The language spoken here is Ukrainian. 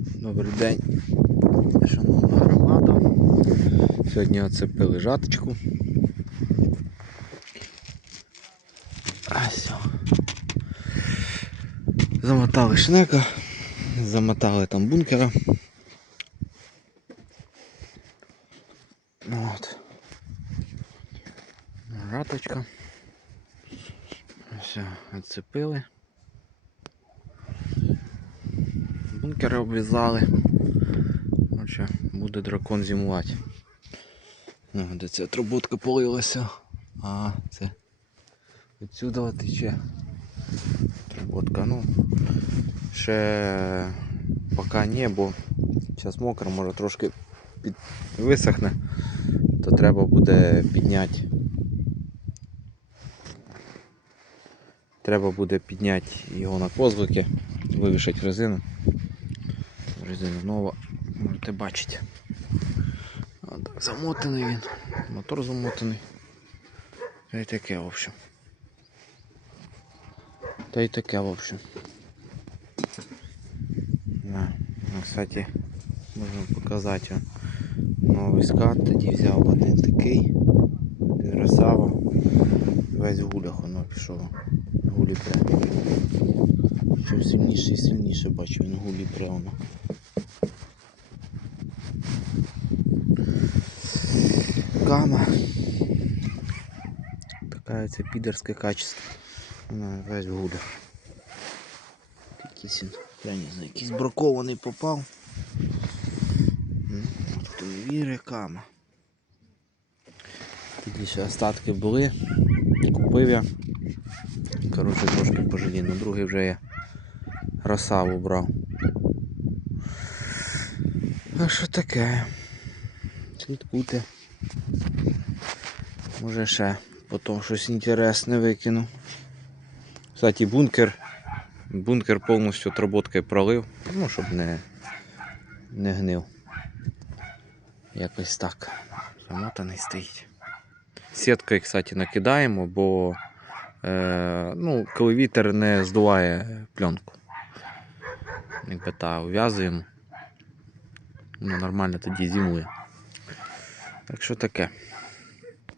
Добрий день, шановна громада. Сьогодні оцепили жаточку. Ось. Замотали шнека, замотали там бункера. От. Жаточка. Все, оцепили. Бункери обв'язали. Отже, буде дракон зимувати. Ну, де ця трубутка полилася. А, це відсюди тече. Трубутка, ну. Ще поки ні, бо зараз мокро, може трошки під... висохне, то треба буде підняти. Треба буде підняти його на козлики, вивішати резину. Резина нова, можете бачити. Отак, замотаний він, мотор замотаний. Та й таке, в общем. Та й таке, в общем. На, ну, кстати, можна показати новий скат, тоді взяв один такий, красава, весь гулях воно пішов. Гулі прямо. Що сильніше і сильніше бачу, він гулі прямо. Гама. Такая це підерське качество. Вона весь в гулях. Якийсь я не знаю, якийсь бракований попав. Віри кама. Тоді ще остатки були. Купив я. Коротше, трошки пожалів, на другий вже я росаву брав. А що таке? Слідкуйте. Може ще потім щось інтересне викину. Кстати, бункер. Бункер повністю отработкою пролив, ну, щоб не, не гнив. Якось так. Замотаний стоїть. Сіткою, кстати, накидаємо, бо е, ну, коли вітер не здуває пленку. Якби та ув'язуємо. Ну, нормально тоді зимує. Так що таке.